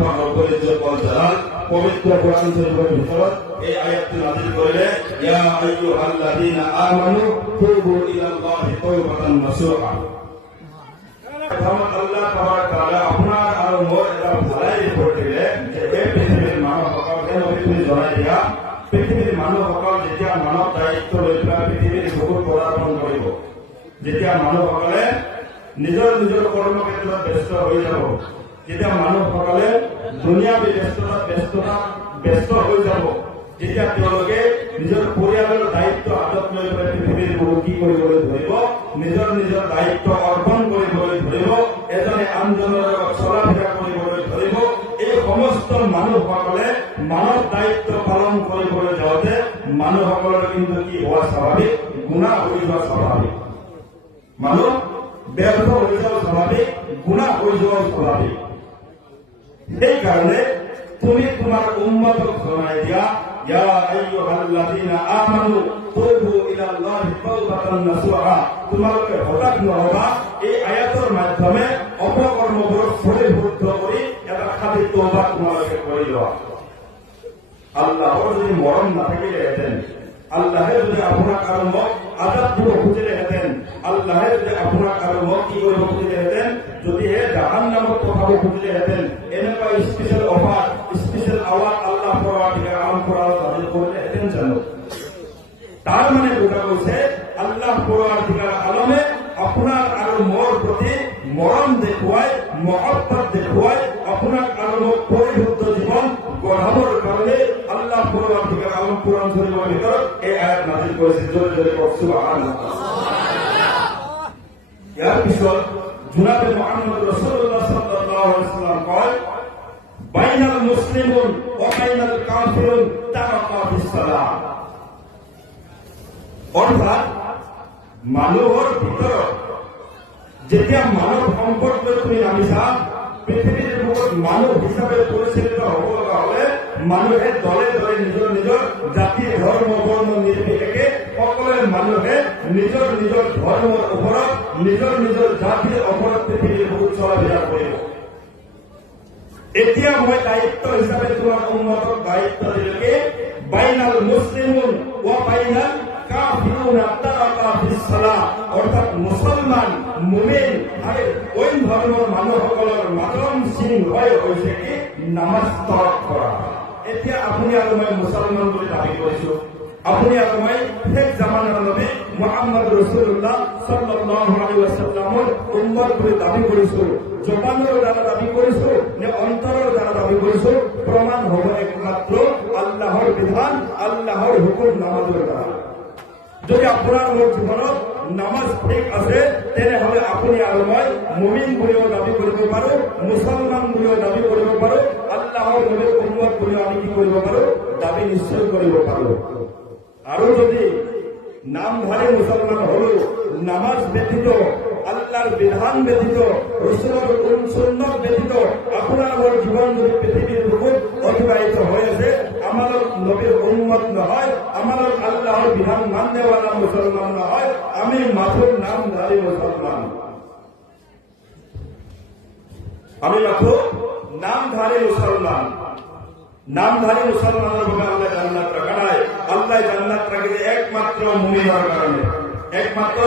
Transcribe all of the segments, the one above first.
পাক রব্বুল ইজ্জত ওয়াল জালাল পবিত্র কোরআন শরীফের ভিতর এই আয়াতটি নাযিল করলেন, ইয়া আইয়ুহাল্লাযীনা আমানু তুবু ইলাল্লাহি তাওবাতান নাসুহা। আল্লাহ তাআলা আপনার আর মোর এটা ভালাই রিপোর্ট দিলে যে এই পৃথিবীর মানব সকল পৃথিবী জনাই দিয়া পৃথিবীর মানব সকল যেতিয়া মানৱ দায়িত্ব লৈ পেলাই পৃথিৱীৰ বুকুত পদাৰ্পণ কৰিব, যেতিয়া মানুহসকলে নিজৰ নিজৰ কৰ্মক্ষেত্ৰত ব্যস্ত হৈ যাব, যেতিয়া মানুহসকলে দুনিয়াবী ব্যস্ত হৈ যাব, যেতিয়া তেওঁলোকে নিজৰ পৰিয়ালৰ দায়িত্ব হাতত লৈ পেলাই পৃথিৱীৰ বুকুত কি কৰিবলৈ ধৰিব, নিজৰ নিজৰ দায়িত্ব অৰ্পণ কৰিবলৈ ধৰিব, এজনে আনজনৰ লগত চলা ফিৰা কৰিবলৈ ধৰিব, এই সমস্ত মানুহসকলে মানৱ দায়িত্ব পালন কৰিবলৈ যাওঁতে মানুহসকলৰ কিন্তু কি হোৱা স্বাভাৱিক, গুণা হৈ যোৱা স্বাভাৱিক, মানুহ ব্যৰ্থ হৈ যোৱা স্বাভাৱিক, গুণা হৈ যোৱা স্বাভাৱিক। সেইকাৰণে তুমি তোমাৰ উম্মতক জনাই দিয়া, ইয়া আইয়ুহাল্লাযীনা আমানু তুবু ইলাল্লাহি তাওবাতান নাসুহা। তোমালোকে হতাশ নহবা, এই আয়াতৰ মাধ্যমে অপকৰ্মবোৰক পৰিশুদ্ধ কৰি এটা খাঁটি তওবা তোমালোকে কৰি লোৱা। আল্লাহৰ যদি মৰম নাথাকিলেহেঁতেন, আল্লাহে যদি আপোনাক আৰু মোক আজাদ দিব খুজিলেহেঁতেন, আল্লাহে যদি আপোনাক আৰু মোক কি কৰিব খুজিলেহেঁতেন, যদিহে জাহান্নামত পঠাব খুজিলেহেঁতেন, এনেকুৱা স্পেচিয়েল অফাৰ, স্পেচিয়েল আৱাজ আল্লাহ পৰৱৰ্তীকাৰে আৰম্ভ কৰাৰ নাজিল কৰিলেহেঁতেন জানো? তাৰ মানে বুজা গৈছে আল্লাহ পৰৱৰ্তীকাৰে আলমে আপোনাৰ আৰু মোৰ প্ৰতি মৰম দেখুৱাই, মহব্বত দেখুৱাই আপোনাক আৰু মোক পৰিশুদ্ধ জীৱন গঢ়াবৰ কাৰণে আল্লাহ পৰৱৰ্তীকাৰে আলম কোৰআন শৰীফৰ ভিতৰত এই আয়াত নাজিল কৰিছে। জোৰে জোৰে কওক সুবহানাল্লাহ। ইয়াৰ পিছত জনাবে মুহাম্মদ ৰাসূলুল্লাহ সাল্লাল্লাহু আলাইহি ওয়াসাল্লাম কয়, বাইনাল মুসলিমুন ওয়া বাইনাল কাফিরুন তারাকা বিসসালাম। অৰ্থাৎ মানুহৰ ভিতৰত যেতিয়া মানৱ সম্পদ লৈ তুমি নামিছা, পৃথিৱীৰ বুকুত মানুহ হিচাপে পৰিচালিত হ'ব লগা হলে মানুহে দলে দলে নিজৰ নিজৰ জাতি ধৰ্ম বৰ্ণ নিৰ্বিশেষে সকলোৱে মানুহে নিজৰ নিজৰ ধৰ্মৰ ওপৰত, নিজৰ নিজৰ জাতিৰ ওপৰত পৃথিৱীৰ বুকুত চলা ফিৰা কৰিব। এতিয়া মই দায়িত্ব হিচাপে তোমাৰ উম্মতক দায়িত্ব দিলোকে বাইনাল মুছলিমুন ওয়া বাইনাল কাফিরুনা তারাকা বিসসালাহ। অৰ্থাৎ মুছলমান, মুমিন আৰু অইন ধৰ্মৰ মানুহসকলৰ মাতম চিহ্নই হৈছে কি নামাজ তৰক কৰা। এতিয়া আপুনি আৰু মই মুছলমান বুলি দাবী কৰিছো, আপুনি আৰু মই শেষ জামানাৰ নবী মুহাম্মদ ৰাসূলুল্লাহ সাল্লাল্লাহু আলাইহি ওয়াসাল্লামৰ উম্মত বুলি দাবী কৰিছো। জবানৰ দ্বাৰা দাবী কৰিছো নে অন্তৰৰ দ্বাৰা দাবী কৰিছো? প্ৰমাণ হ'ব একমাত্ৰ আল্লাহৰ বিধান, আল্লাহৰ হুকুম, নামাজৰ দ্বাৰা। যদি আপোনাৰ মোৰ জীৱনত নামাজ ঠিক আছে, তেনেহলে আপুনি আৰু মই মুমিন বুলিও দাবী কৰিব পাৰো, মুছলমান বুলিও দাবী কৰিব পাৰো, আল্লাহৰ নবীৰ উম্মত বুলিও আমি কি কৰিব পাৰো? দাবী নিশ্চয় কৰিব পাৰো। আৰু যদি নামধাৰী মুছলমান হলো, নামাজ ব্যতীত, আল্লাহৰ বিধান ব্যতীত, ৰাসূলৰ সুন্নাত ব্যতীত আপোনাৰ মোৰ জীৱন যদি পৃথিৱীৰ বুকুত অতিবাহিত হৈ আছে, আমাৰ নবীৰ উম্মত নহয়, আমাৰ আল্লাহৰ বিধান মাননেৱালা মুছলমান নহয়, আমি মাথো নামধাৰী মুছলমান। আমি মাথো নামধাৰী মুছলমান। নামধারী মুসলমানের ভাবে আল্লাহ জান্নাত রাখা নাই। আল্লাহ জান্নাত রাখিছে একমাত্র মুমিনের কারণে, একমাত্র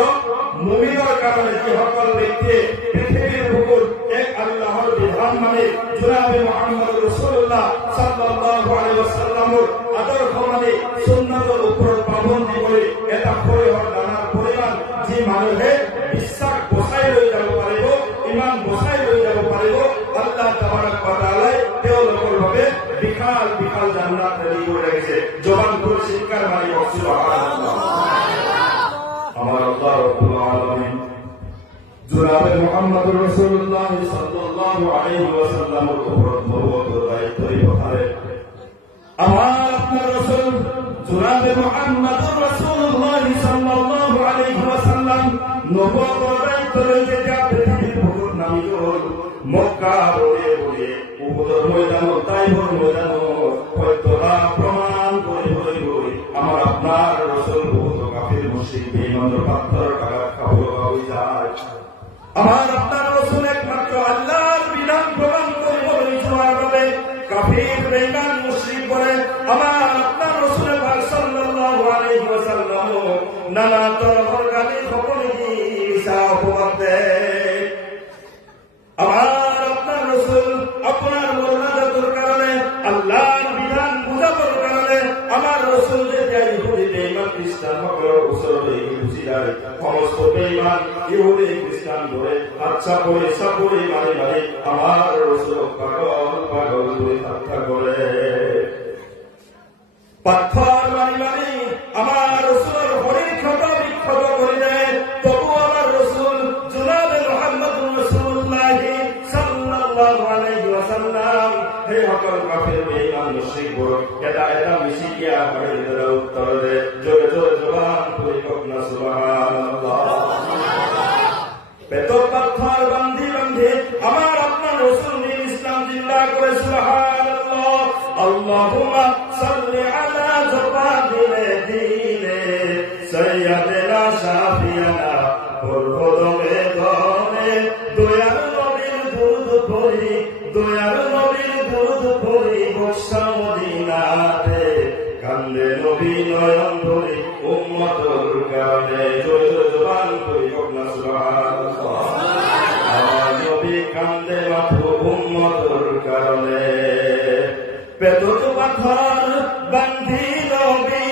মুমিনের কারণে। যে সকল ব্যক্তি পৃথিবীর বুকুত এক আল্লাহর বিধান মানে জনাবে মুহাম্মদ রাসূলুল্লাহ সাল্লাল্লাহু আলাইহি ওয়াসাল্লামের আদর্শ মানে সুন্নাতের উপর পাবন্দী করে এটা পরিহর দানার পরিমাণ যে মানুষে বিশ্বাস বসাই লৈ যাব পাৰিব, ইমান বসাই লৈ যাব পাৰিব, আল্লাহ তাবারক ওয়া তাআলা তেওঁলোকৰ বাবে বিশাল বিশাল জান্নাত রেডি করে রেখেছে। জবান করে শিক্ষার মালিক সুবহানাল্লাহ। আমার আল্লাহ রাব্বুল আলামিন জনাবে মুহাম্মদুর রাসূলুল্লাহ সাল্লাল্লাহু আলাইহি ওয়াসাল্লামের উপর নবুয়ত দায়িত্ব রেখে আমার আপনার রাসূল জনাবে মুহাম্মদুর রাসূলুল্লাহ সাল্লাল্লাহু আলাইহি ওয়াসাল্লাম নবুয়ত দায়িত্ব রেখে যা পৃথিবীর বুকুত নামিত হল। মক্কা বলে বলে উহুদের ময়দান, তাইফের ময়দান সত্যতা প্রমাণ করে হই হই আমার আপনার রাসূল বহুত কাফির মুশরিক বেঈমানদের পাথর টাকা খাওয়া হয়ে যায়। আমার আপনার রাসূল একমাত্র আল্লাহর বিধান প্রমাণ করে বলে চলার ভাবে কাফির বেঈমান মুশরিক বলে আমার আপনার রাসূল পাক সাল্লাল্লাহু আলাইহি ওয়াসাল্লাম নানা তরফের গালি সকলে মিশা অপবাদ দেয়। আমার আপনার রাসূল আপনার মর্যাদার কারণে আল্লাহর বিধান বুঝাবার কারণে আমার রাসূল যে ইহুদি বেঈমান খ্রিস্টান সকলের উসরে বুঝি যায় সমস্ত বেঈমান ইহুদি খ্রিস্টান ধরে আচ্ছা করে সাপরে মারি মারি আমার রাসূল পাগল পাগল করে হত্যা করে পাথর মারি মারি আমার রাসূলের শরীর ক্ষত বিক্ষত করে দেয়। তবু আমার রাসূল জনাবে মুহাম্মদুর রাসূলুল্লাহ সাল্লাল্লাহু আলাইহি ওয়াসাল্লাম হে সকল কাফের বেঈমান মুশরিক বড় এটা মিশিয়া করে এরা উত্তর দেয় জোরে জোরে জবান করে কখনা সুবহানাল্লাহ। পেটর পাথর বান্ধি বান্ধি আমার আপনার রাসূল ইসলাম জিন্দা করে সুবহানাল্লাহ। আল্লাহুম্মা সাল্লি আলা জাবাদিলে দিনে সাইয়্যিদিনা শাফিয়ানা কুরবদমে দমে দয়ার নবীর দুরূদ পড়ি দয়ার নবীর দুরূদ পড়ি বর্ষা মদিনাতে কান্দে নবী নয়ন ধরি উম্মতের কারণে জয় জবান করি কখনা সুবহানাল্লাহ। আমার নবী কান্দে মাথু উম্মতের কারণে পেটর পাথর বান্ধি নবী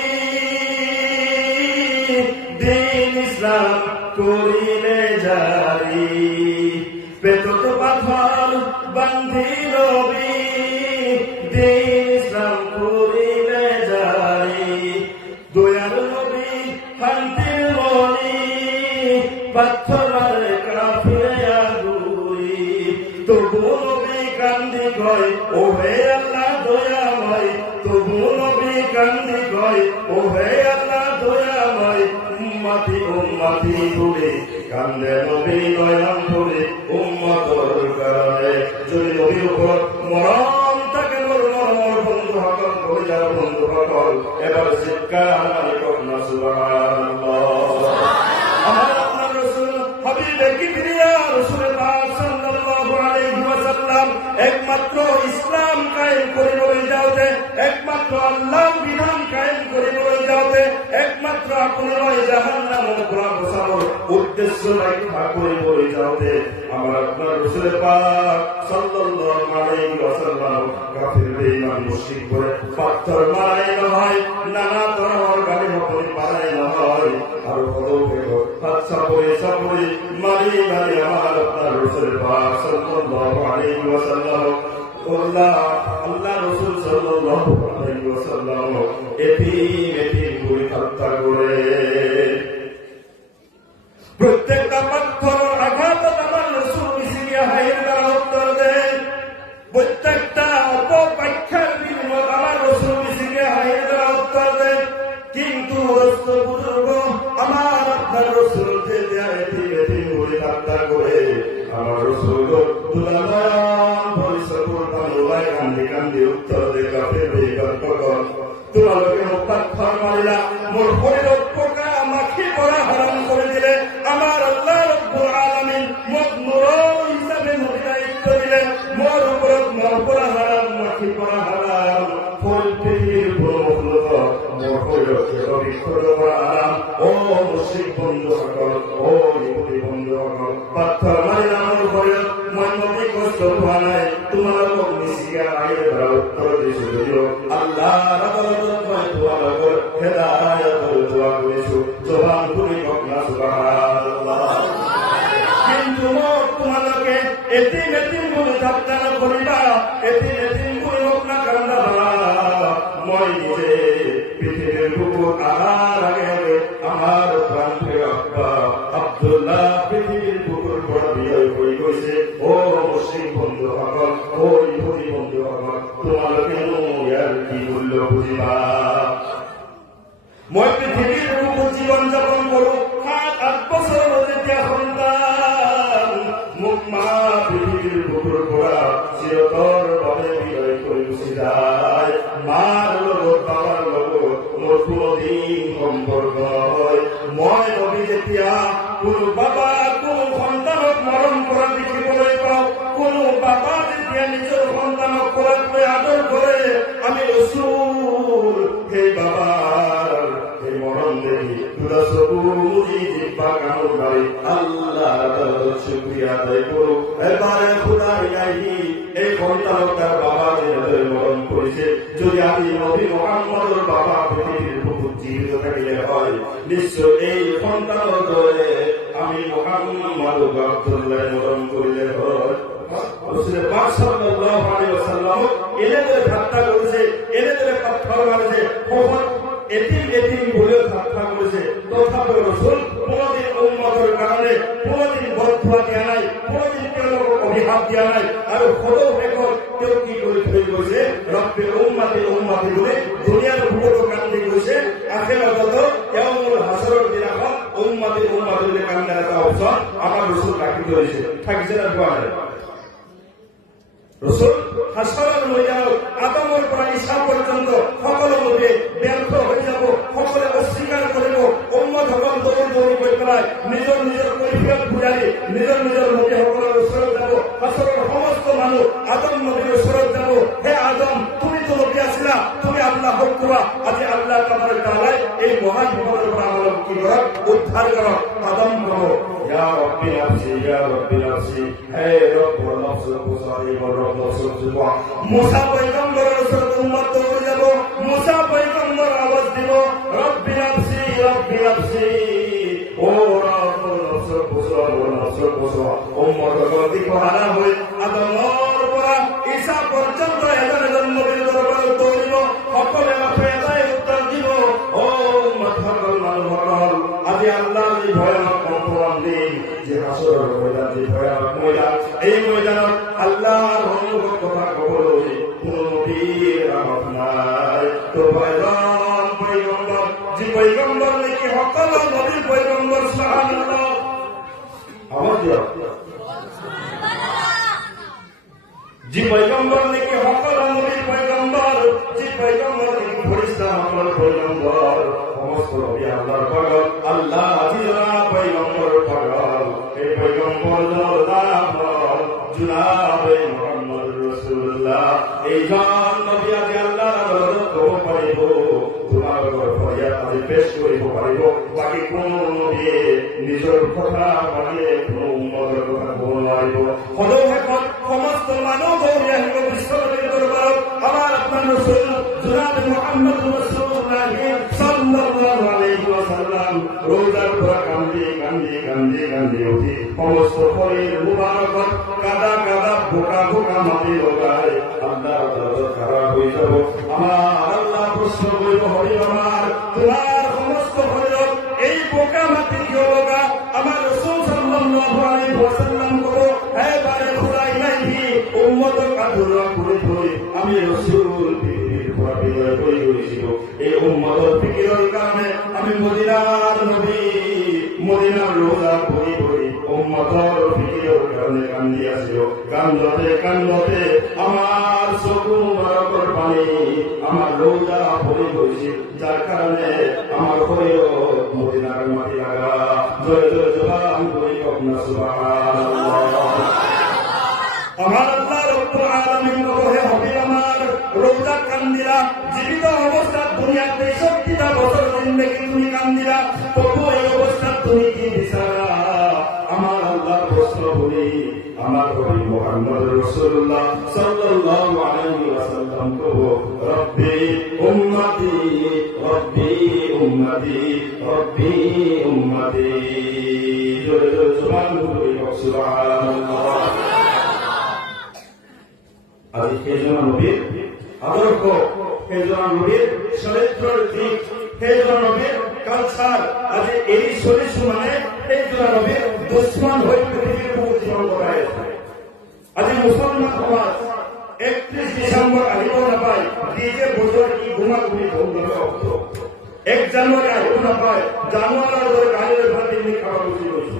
দিন ইসলাম করিলে জারি পেটর পাথর বান্ধি নবী দিন ইসলাম করিলে জারি দয়ার নবী শান্তির মনি পাথর কাফিরে আগুরি তবু নবী কান্দি কয় ও হে আল্লাহ দয়াময় তবু নবী কান্দি কয় ও হে আল্লাহ দয়াময় উম্মতি উম্মতি বলে কান্দে নবী নয়ন ধরে উম্মতের কারণে যদি নবীর উপর মরম থাকে মরমর বন্ধু সকল কইলার বন্ধু সকল এবার চিৎকার মারি কখনা সুবহানাল্লাহ। আমার আপনার রাসূল হাবিবে কিবরিয়া রাসূল পাক সাল্লাল্লাহু আলাইহি ওয়াসাল্লাম একমাত্র ইসলাম কায়েম করিবলৈ যাওতে একমাত্র আল্লাহর বিধান কায়েম করিবলৈ যাওতে একমাত্র আপনার জাহান্নামের পৰা বচাবৰ উদ্দেশ্য রাখা করিবলৈ যাওতে আমার আপনার রাসূল পাক সাল্লাল্লাহু আলাইহি ওয়াসাল্লাম কাফির বেঈমান মুশরিক বলে পাথর মারাই নহয় নানা ধরনের গালি মতনি মারাই নহয় আর পদকে সাপরে সাপরে মারি মারি আমার আপনার রাসূল পাক সাল্লাল্লাহু আলাইহি ওয়াসাল্লাম আল্লাহ রাসূল সাল্লাল্লাহু আলাইহি ওয়াসাল্লাম এতিম করে হত্যা করে প্রত্যেকটা পাথর আঘাত আমার রাসূল মিশিয়া হায়ের দ্বারা উত্তর দেন প্রত্যেকটা অপব্যাখ্যার বিনিময় আমার রাসূল মিশিয়া হায়ের দ্বারা উত্তর দেন। কিন্তু বুজুর্গ আমার আপনার রাসূল যে এতিম করে হত্যা করে আমার রাসূল দুলালাম পরিসপুর বাংলায় কান্দি কান্দি উত্তর দে কাফের বেঈমান পাগল তোমালোকে পাথর মারিলা মোর শরীরত পোকা মাখি পড়া হারাম করে দিলে আমার আল্লাহ রব্বুল আলামিন মোক নূর হিসাবে দায়িত্ব দিলে মোর উপরত মোর পড়া হারাম মাখি পড়া হারাম ফল পৃথিবীর বড় মখলুক মোর শরীরকে পবিত্র করা হারাম। ও মুশরিক বন্ধু সকল ও ইহুদি বন্ধু সকল পাথর মারিলা মোর শরীরত মই নবী কষ্ট হোৱা নাই তোমালোকক মিশিয়া আইয়ে ধৰা উত্তর দিছো যদিও আল্লাহর আদালতত মই তোমালোকৰ হেদায়তৰ দোয়া কৰিছো জবান খুলি কখনা সুবহানাল্লাহ। কিন্তু তোমালোকে এতিম বলে ঠাট্টা নকৰিবা এতিম বলে মোক না কান্দাবা মই নিজে পৃথিবীর বুকুর আহার আগে আমার প্রান্তীয় আব্বা আব্দুল্লাহ পৃথিবীর বুকুর পর বিয়ে হয়ে গৈছে। ও মুসলিম বন্ধু সকল ও ইহুদি বন্ধু সকল তোমালোকে ইয়ার কি মূল্য বুঝিবা। মই পৃথিবীর বুকুর জীবন যাপন কৰো 7-8 বছর যেতিয়া সন্তান মোক মা পৃথিবীর বুকুর পৰা চিৰতৰ বাবে বিদায় কৰি গুচি যায়। মাৰ লগত বাবাৰ লগত মোৰ কোনোদিন সম্পৰ্ক হয়। মই নবী যেতিয়া কোনো বাবা কোনো সন্তানক মৰম কৰা দেখিবলৈ পাওঁ কোনো বাবা যেতিয়া নিজৰ সন্তানক কোলাত করে আদর করে আমি রাসূল হে বাবার হে মরণ দেখি তুলা সবুর মুজি জিব্বা কামড় মারি আল্লাহ তাআলার শুকরিয়া আদায় করো। এবারে খোদা ইলাহি এই সন্তান তার বাবা যে মরণ করেছে, যদি আমি নবী মুহাম্মদের বাবা পৃথিবীর বুকে জীবিত থাকিলে হয়, নিশ্চয় এই সন্তান ধরে আমি মুহাম্মদ আব্দুল্লাহ মরণ করিলে হয়। রাসূল পাক সাল্লাল্লাহু আলাইহি ওয়াসাল্লাম এদের ঠাট্টা করেছে, এদের কথা বলেছে, এতিম বলে ঠাট্টা করেছে। তথাপি রাসূল কোনদিন উম্মতের কারণে কোনদিন বদদুয়া দেয়া নাই, কোনদিন কেউ অভিশাপ দেয়া নাই। আর কত বেকর কেউ কি করে করেছে রব্বে উম্মতি উম্মতি বলে দুনিয়ার বুকে কান্দি করেছে। আখিরাতত ইয়াউমুল হাসরের দিন এখন উম্মতি উম্মতি বলে কান্দার একটা অবসর আমার রাসূল রাখি করেছে। থাকিছে না দোয়া রাসূল হাসরের ময়দানে আদমের পৰা ঈসা পর্যন্ত সকল লোকে ব্যর্থ হয়ে যাব, সকলে অস্বীকার করিব। উম্মত সকল দৌড় দৌড় করে পেলায় নিজের নিজের কৈফিয়ত বুঝালি নিজের নিজের নবী সকলের ওসরত যাব। হাসরের সমস্ত মানুষ আদম নবীর ওসরত যাব। হে আদম, তুমি তো নবী আছিলা, তুমি আল্লাহ হক করা। আজি আল্লাহ তাবারক তাআলা এই মহা বিপদের পৰা আমাদের কি করা উদ্ধার করা আদম করো। ইয়া রাব্বি নাফসি ইয়া রাব্বি নাফসি, হে রব্ব নফস কুসারি ওয়া রব্ব নফস কুসা। মুসা পয়গম্বরের ওসরত উম্মত হয়ে যাব। মুসা পয়গম্বর আওয়াজ দিব রব্বি নাফসি রব্বি নাফসি, ও রব্ব নফস কুসা ও নফস কুসা। উম্মত গতি হারা হয়ে আদমের পৰা ঈসা পর্যন্ত এজন এজন নবীর দরবারে দৌড়িব, সকলে মাথায় উত্তর দিব। ও উম্মত সকল মানুষ সকল, আজি আল্লাহ এই ভয়ানক কম্পন দিন যে হাসরের ময়দান, যে ভয়ানক ময়দান, এই ময়দানত আল্লাহর অনুভব কথা কবলে কোন নবীর রহমত নাই। তো পয়গম্বর যে পয়গম্বর নাকি সকল নবীর পয়গম্বর সুবহানাল্লাহ। আওয়াজ দিও যে পয়গম্বর নাকি সকল নবীর পয়গম্বর, যে পয়গম্বর নাকি ফেরেশতা সকল পয়গম্বর, সমস্ত নবী আল্লাহর পাগল, আল্লাহ আজিরা পয়গম্বর পাগল। এই পয়গম্বর নাম জনাবে মুহাম্মদ রাসূলুল্লাহ। এই জন নবী আজি আল্লাহর আদালত করতে পারিব, তোমার ফরিয়াদ আজি পেশ করিব পারিব। বাকি কোন নবী নিজের কথা বানিয়ে কোন উম্মতের কথা বলতে পারিব। সদৌ শেষত সমস্ত মানৱ দৌৰি আহিব বিশ্বনবীৰ দৰবাৰত। আমাৰ আপোনাৰ ৰাসূল জনাবে মুহাম্মদ রাসূলুল্লাহ সাল্লাল্লাহু আলাইহি ওয়াসাল্লাম রোজার পৰা কান্দি কান্দি কান্দি কান্দি উঠি সমস্ত শরীর মুবারকত কাদা কাদা বোকা বোকা মাটি লগায় আল্লাহর দরবারে খাড়া হয়ে যাব। আমার আল্লাহ প্রশ্ন করিব, হরি আমার তোমার সমস্ত শরীরত এই বোকা মাটি কিয় লগা? আমার রাসূল সাল্লাল্লাহু আলাইহি ওয়াসাল্লাম কব, হে বারে খোদা ইলাহি উম্মতক আদুরা করে ধরে আমি রাসূল বিদায় করে গেছিল। এই উম্মতের ফিকিরের কারণে আমি মদিনার নবী মদিনার রোজা ভরি ভরি উম্মতের ফিকিরের কারণে কান্দি আসিল। কান্দতে কান্দতে আমার চকু মুবারকের পানি আমার রোজা ভরি গেছিল, যার কারণে আমার শরীর মদিনার মাটি লাগা। জয় জয় জবান করি কখনো সুবহানাল্লাহ। আমার আল্লাহ রব্বুল আলামিন কহে, হবে আমার রোজা কান্দিলা, জীবিত অবস্থাত দুনিয়াতে ৬৬টা বছর জিন্দেগি তুমি কান্দিলা, তবু এই অবস্থাত তুমি কি বিচারা? আমার আল্লাহ প্রশ্ন বলি, আমার নবী মুহাম্মদ রাসূলুল্লাহ সাল্লাল্লাহু আলাইহি ওয়াসাল্লাম কহ, রব্বি উম্মতি রব্বি উম্মতি রব্বি উম্মতি। জোরে জোরে সুবহানাল্লাহ। আজি সেইজন নবীর আদর্শ, সেইজন নবীর চরিত্রের দিক, সেইজন নবীর কালচার আজি এৰি চলিছো মানে সেইজন নবীর দুশ্মন হৈ পৃথিৱীৰ বুকুত জীৱন কৰাই আছে। আজি মুছলমান সমাজ ৩১ ডিচেম্বৰ আহিব নাপায়, ডিজে বজোৱাৰ কি গুণাগুণি ধুমধামে অৰ্থ। ১ জানুৱাৰী আহিব নাপায়, জানুৱাৰীৰ দৰে গাড়ীৰে ভাত দিল্লী খাব গুচি গৈছো।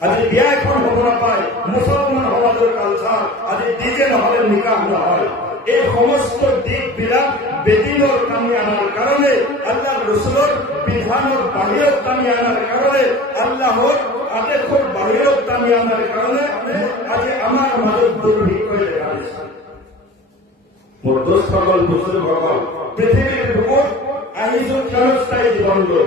আজি বিয়া এখন হব নাপায়, মুছলমান সমাজৰ কালচাৰ আজি ডিজে নহলে নিকাহ নহয়। এই সমস্ত দিক বিলাক বেদিনৰ কামি আনার কারণে, আল্লাহ রসুলের বিধানের বাহিৰত কামি আনার কারণে, আল্লাহর আদেশৰ বাহিৰত কামি আনার কারণে আজি আমার মাজত দুর্ভিক্ষই দেখা দিছে। মধ্যস্থল বুজুর্গসকল পৃথিৱীৰ বুকুত আহিছো ক্ষণস্থায়ী জীৱনলৈ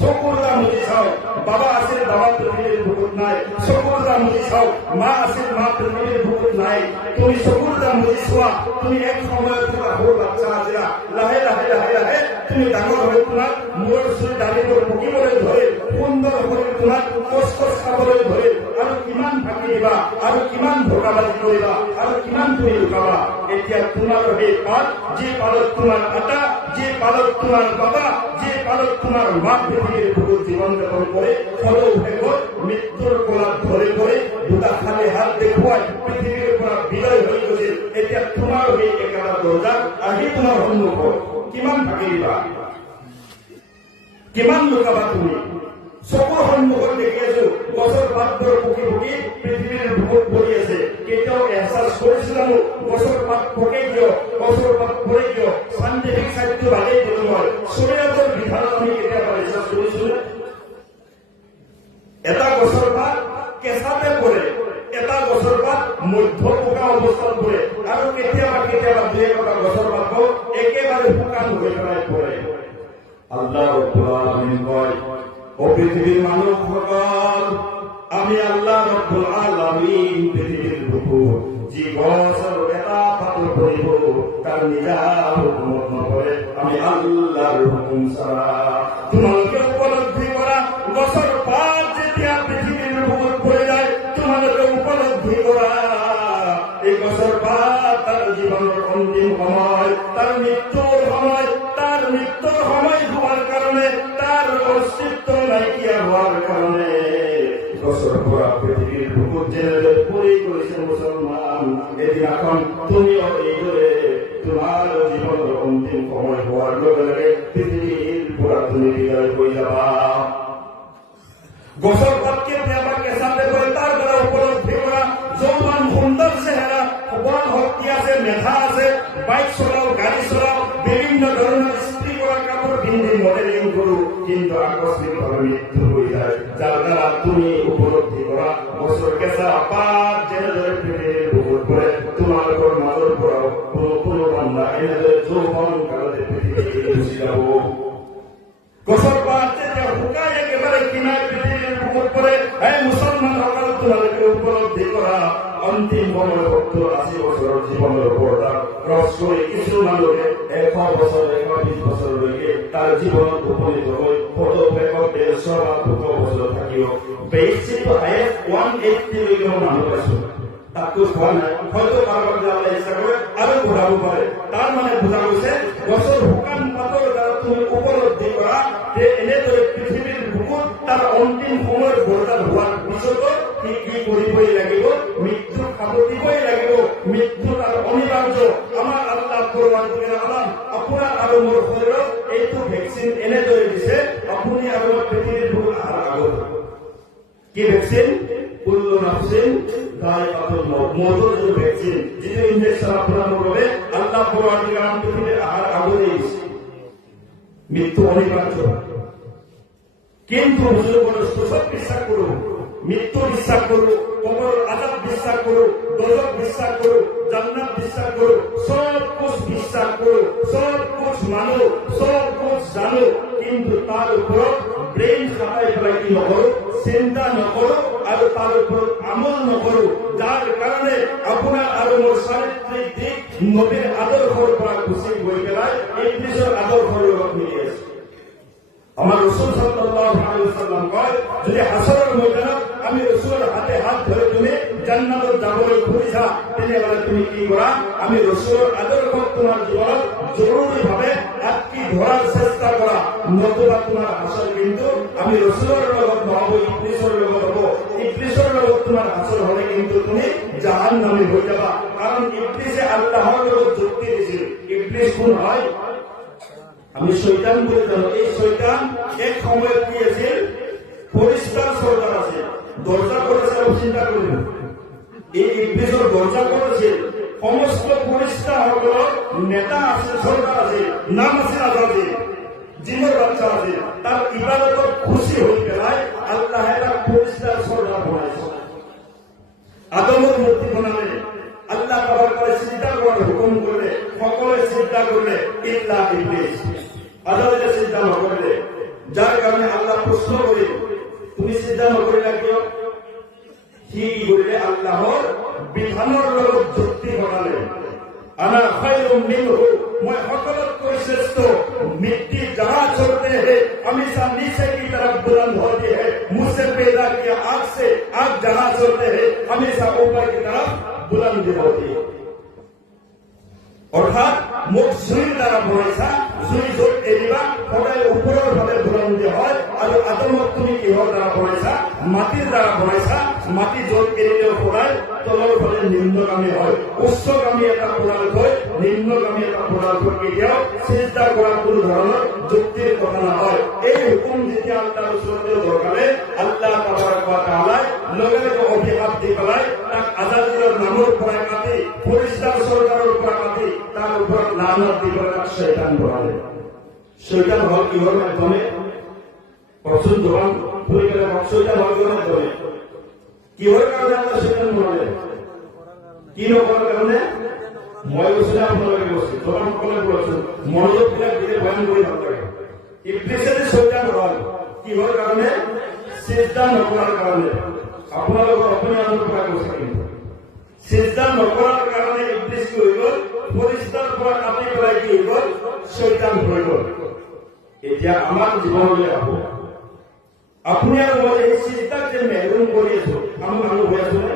চকুৰ দাম মুজি চাওক বাবা আছিল বাবা পৃথিৱীৰ বুকুত নাই চকুৰ দাম মুজি চাওক মা আছিল মা পৃথিৱীৰ বুকুত নাই তুমি চকুৰ দাম মুজি চোৱা তুমি এক সময়ত থকা সৰু বাচ্চা আছিলা লাহে লাহে লাহে লাহে তুমি ডাঙৰ হৈ তোমাক মূৰৰ চুলি দালিবোৰ পকিবলৈ ধৰে সুন্দৰ হৈ তোমাক কচ কচ খাবলৈ ধৰে আৰু কিমান ফাঁকি দিবা আৰু কিমান ধোকাবাজি কৰিবা আৰু কিমান তুমি লুকাবা এতিয়া তোমাৰ সেই পাত যি পালত তোমাৰ আটা যি পালত তোমাৰ বাবা যি পালত তোমাৰ মা পৃথিৱীৰ বুকুত জীৱন যাপন কৰে সৰু শেষত মৃত্যুৰ কোলাত ধৰি পৰি দুটা খালি হাত দেখুৱাই পৃথিৱীৰ পৰা বিদায় হৈ গৈছিল এতিয়া তোমাৰ সেই একেটা দৰ্জা আহি তোমাৰ সন্মুখত কিমান ফাঁকি দিবা কিমান লুকাবা তুমি চকুৰ সন্মুখত দেখি আছো গছৰ পাতবোৰ পকি পকি পৃথিৱীৰ বুকুত পৰি আছে কেতিয়াও এহচাস কৰিছিলানো গছৰ পাত পকে কিয় গছৰ পাত পৰে কিয় চাইণ্টিফিক চাইডটো ভালেই দিলো মই শৰীৰৰ বিধানত আমি কেতিয়াবা ৰিচাৰ্চ কৰিছো এটা গছৰ পাত কেঁচাতে পৰে এটা গছৰ পাত মধ্য পকা অৱস্থাত পৰে আৰু কেতিয়াবা কেতিয়াবা দুই এটা গছৰ পাতবোৰ একেবাৰে শুকান হৈ পেলাই পৰে আল্লাহ ৰাব্বুল আলামিন কয় ও পৃথিৱীৰ মানুহসকল আমি আল্লাহ ৰাব্বুল আলামিন পৃথিৱীৰ বুকুত যি গছৰ এটা পাত পৰিব তাৰ নিজা হুকুমত নপৰে আমি আল্লাহৰ হুকুম ছাড়া তোমালোকে উপলব্ধি কৰা গছৰ পাত যেতিয়া পৃথিৱীৰ বুকুত পৰি যায় তোমালোকে উপলব্ধি কৰা এই গছৰ পাত তাৰ জীৱনৰ অন্তিম সময় তাৰ মৃত্যুৰ সময় হোৱাৰ কাৰণে তাৰ অস্তিত্ব নাইকিয়া হোৱাৰ কাৰণে গছৰ পৰা পৃথিৱীৰ বুকুত যেনেদৰে পৰি গৈছে মুছলমান এদিনাখন তুমিও এইদৰে তোমাৰ জীৱনৰ অন্তিম সময় হোৱাৰ লগে লগে পৃথিৱীৰ পৰা তুমি বিদায় হৈ যাবা গছৰ পাত কেতিয়াবা কেঁচাতে পৰে তাৰ দ্বাৰা উপলব্ধি কৰা যৌৱান সুন্দৰ চেহেৰা বল শক্তি আছে মেধা আছে বাইক চলাও গাড়ী চলাও বিভিন্ন ধৰণৰ স্ত্ৰী কৰা কাপোৰ পিন্ধি মডেলিং কৰো কিন্তু আকস্মিকভাৱে মৃত্যু হৈ যায় যাৰ দ্বাৰা তুমি উপলব্ধি কৰা গছৰ কেঁচা পাত যেনেদৰে পৃথিৱীৰ বুকুত পৰে তোমালোকৰ মাজৰ পৰাও কোনো বান্ধা এনেদৰে যৌৱন কালতে পৃথিৱী গুচি যাব গছৰ পাত যেতিয়া শুকাই একেবাৰে কিনাই পৃথিৱীৰ বুকুত পৰে হে মুছলমানসকল তোমালোকে উপলব্ধি কৰা অন্তিম সময় 70-80 বছৰৰ জীৱনৰ ওপৰত ক্ৰছ কৰি কিছু মানুহে 100 বছৰ 120 বছৰলৈকে তাৰ জীৱনত উপনীত হৈ ফটো পেকত 150 বা 200 বছৰ থাকিও বেছিটো হায়েষ্ট 180 লৈকে মানুহ পাইছো তাতকৈ হোৱা নাই হয়তো কাৰোবাৰ যাবলৈ ইচ্ছা কৰে আৰু ঘূৰাব পাৰে তাৰ মানে বুজা গৈছে গছৰ শুকান পাতৰ দ্বাৰা তুমি উপলব্ধি কৰা যে এনেদৰে পৃথিৱীৰ বুকুত তাৰ অন্তিম সময়ৰ বৰদান হোৱাৰ পিছতো কি কি কৰিবই লাগিব মৃত্যু খাবই লাগিব মৃত্যু তাৰ অনিবাৰ্য আমাৰ আল্লাহ পৰৱৰ্তীকালে আলাম আপোনাৰ আৰু মোৰ শৰীৰত এইটো ভেকচিন এনেদৰে দিছে আপুনি আৰু পৃথিৱীৰ বুকুত অহাৰ আগত কি ভেকচিন কুল্লু নাফসিন যায়কাতুল মউত মউতৰ যিটো ভেকচিন যিটো ইনজেকশ্যন আপোনাৰ বাবে আল্লাহ পৰৱৰ্তীকালে পৃথিৱীৰ অহাৰ আগতেই দিছে মৃত্যু অনিবাৰ্য কিন্তু হুজুরগণ সব বিশ্বাস করো মৃত্যু বিশ্বাস করো কবর আযাব বিশ্বাস করো দোজখ বিশ্বাস করো জান্নাত বিশ্বাস করো সব কুছ বিশ্বাস করো সব কুছ মানো সব কুছ জানো কিন্তু তার উপর ব্রেন খাটাই ফেলাই কি নকরো চিন্তা নকরো আর তার উপর আমল নকরো যার কারণে আপনার আর মোর চারিত্রিক দিক নবীর আদর্শৰ পৰা গুচি গৈ পেলাই ইবলিসৰ আদৰ্শৰ লগত মিলি আছে আমার রাসূল সাল্লাল্লাহু আলাইহি ওয়াসাল্লাম কয় যদি হাসরের ময়দানত আমি রাসূলের হাতে হাত ধরে তুমি জান্নাতত যাবলৈ খুজিছা তেনেহলে তুমি কি কৰা আমি রাসূলের আদর্শ তোমার জীবনত জরুরিভাবে আটকি ধরার চেষ্টা কৰা নতুবা তোমার হাসর কিন্তু আমি রাসূলের লগত নহব ইবলিসৰ লগত হব ইবলিসৰ লগত তোমার হাসর হলে কিন্তু তুমি জাহান্নামী হৈ যাবা কারণ ইবলিসে আল্লাহর লগত যুক্তি দিছিল ইবলিস কোন হয় আমি শয়তান বলে জানো এই শয়তান এক সময় কি আছিল পরিষ্কার সরকার আছে দরজা করেছে চিন্তা করুন এই ইবলিসের দরজা করেছে সমস্ত পরিষ্কার সকলের নেতা আছে সরকার আছে নাম আছে আজাদি জিনের বাচ্চা আছে তার ইবাদতত খুশি হয়ে পেলায় আল্লাহ একটা পরিষ্কার সরকার বানাইছে আদমের মূর্তি বানালে আল্লাহ পাওয়ার পরে চিন্তা করার হুকুম করলে ইল্লা ইবলিস আদালতে সিজদা নকৰিলে যাৰ কাৰণে আল্লাহ প্ৰশ্ন কৰিল তুমি সিজদা নকৰিলা কিয় সি কি কৰিলে আল্লাহৰ বিধানৰ লগত যুক্তি বনালে আনা খায়ৰুম মিনহু मैं সকলতকৈ শ্রেষ্ঠ मिट्टी जहां छोड़ते हैं हमेशा नीचे की तरफ बुलंद होती है मुझसे पैदा किया आग से आग जहां छोड़ते हैं हमेशा ऊपर की तरफ बुलंद होती है অর্থাৎ মুখ জুইৰ দ্বাৰা বনাইছা জুই য'ত এৰিবা সদায় ওপৰৰ ফালে বুলন্দি হয় আৰু আদমক তুমি কিহৰ দ্বাৰা বনাইছা মাটিৰ দ্বাৰা বনাইছা মাটি য'ত এৰিলেও সদায় তলৰ ফালে নিম্নগামী হয় উচ্চগামী এটা পদাৰ্থই নিম্নগামী এটা পদাৰ্থ কেতিয়াও চিন্তা কৰা কোনো ধৰণৰ যুক্তিৰ কথা নহয় এই হুকুম যেতিয়া আল্লাহৰ ওচৰতে দৰকাৰে আল্লাহ তাবাৰক ওয়া তাআলাই লগে লগে অভিশাপ দি পেলাই তাক আজাদিলৰ নামৰ পৰা কাটি ফৰিস্তাৰ চৰকাৰৰ পৰা কাটি তার উপর লানত দি পেলাই তাক শয়তান বনালে শয়তান হল কিহৰ মাধ্যমে প্ৰচুৰ জবান ফুৰি গেলে শয়তান হল কিহৰ মাধ্যমে কিহৰ কাৰণে আল্লাহ শয়তান বনালে কি নকৰাৰ কাৰণে মই কৈছো আপোনালোকে কৈছো জবান সকলে কৈছো মনোযোগ বিলাক দিলে বয়ান কৰি ভাল লাগে ইবলিছে শয়তান হল কিহৰ কাৰণে সিজদা নকৰাৰ কাৰণে আপোনালোকৰ অপনিয়ানৰ পৰা কৈছে কিন্তু সিজদা নকৰাৰ কাৰণে ইবলিছ কি হৈ গ'ল ফৰিস্তাৰ পৰা কাটি পেলাই কি হৈ গ'ল শয়তান হৈ গ'ল এতিয়া আমাৰ জীৱনলৈ আহো আপুনি আৰু মই এই সিজদাক যে মেহৰুম কৰি আছো আমি মানুহ হৈ আছো নে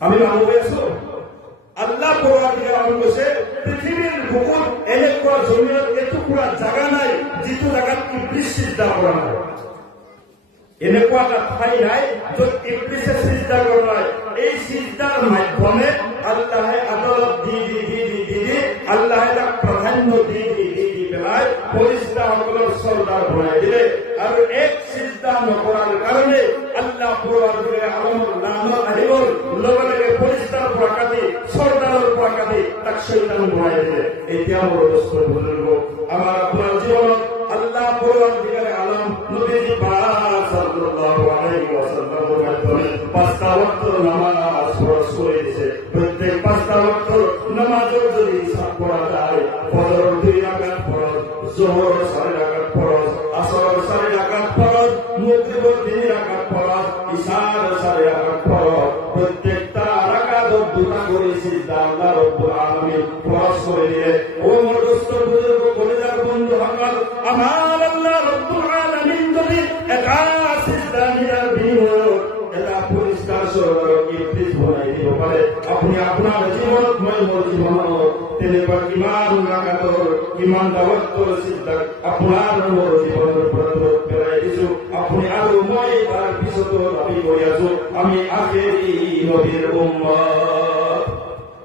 আমি মানুহ হৈ আছো আল্লাহ পৰৱৰ্তীকালে আমাক কৈছে পৃথিৱীৰ বুকুত এনেকুৱা জমিনত এটুকুৰা জাগা নাই যিটো জাগাত ইবলিছ সিজদা কৰা নাই এনেকুৱা এটা ঠাই নাই য'ত ইবলিছে সিজদা কৰা নাই এই সিজদাৰ মাধ্যমে আল্লাহে আদালত দি আল্লাহে তাক প্ৰাধান্য দি পেলাই ফৰিস্তাসকলৰ চৰ্দাৰ বনাই দিলে আৰু এক সিজদা নকৰাৰ কাৰণে আল্লাহ পৰৱৰ্তীকালে আলমৰ লানত আহি গ'ল লগে লগে ফৰিস্তাৰ পৰা কাটি চৰ্দাৰৰ পৰা কাটি তাক শয়তান বনাই দিলে এতিয়া মোৰ দোস্ত বুজুৰ্গ আমাৰ আপোনাৰ জীৱনত আল্লাহ পৰৱৰ্তীকালে আলম নবীজি পাক সাল্লাল্লাহু আলাইহি ওয়াসাল্লামৰ মাধ্যমে পাঁচটা ওয়াক্তৰ নামাজ ফরজ করে দিয়েছে প্রত্যেক পাঁচটা ওয়াক্ত নামাজের যদি হিসাব করা যায় ফজর 2 রাকাত ফরজ যোহর 4 রাকাত ফরজ আসর 4 রাকাত ফরজ মাগরিব 3 রাকাত ফরজ ইশার 4 রাকাত ফরজ প্রত্যেকটা রাকাত দুটা করে সিজদা আল্লাহ রাব্বুল আলামিন ফরজ করে দিয়ে ও মোর দোস্ত বুজুর্গ কলিজার বন্ধু আমার আমার আল্লাহ রাব্বুল আলামিন যদি একা সিজদা নিয়ার বিনিময়ে এটা পরিষ্কার সরকারক ইবলিস বনাই দিব পারে আপনি আপনার জীবনত মই মোর জীবনত তেনেকুৱা কিমান ৰাকাতৰ কিমান দাৱতৰ সিজদা আপোনাৰ মোৰ জীৱনৰ ওপৰত পেলাই দিছো আপুনি আৰু মই তাৰ পিছতো ভাবি গৈ আছো আমি আখেৰি নবীৰ উম্মত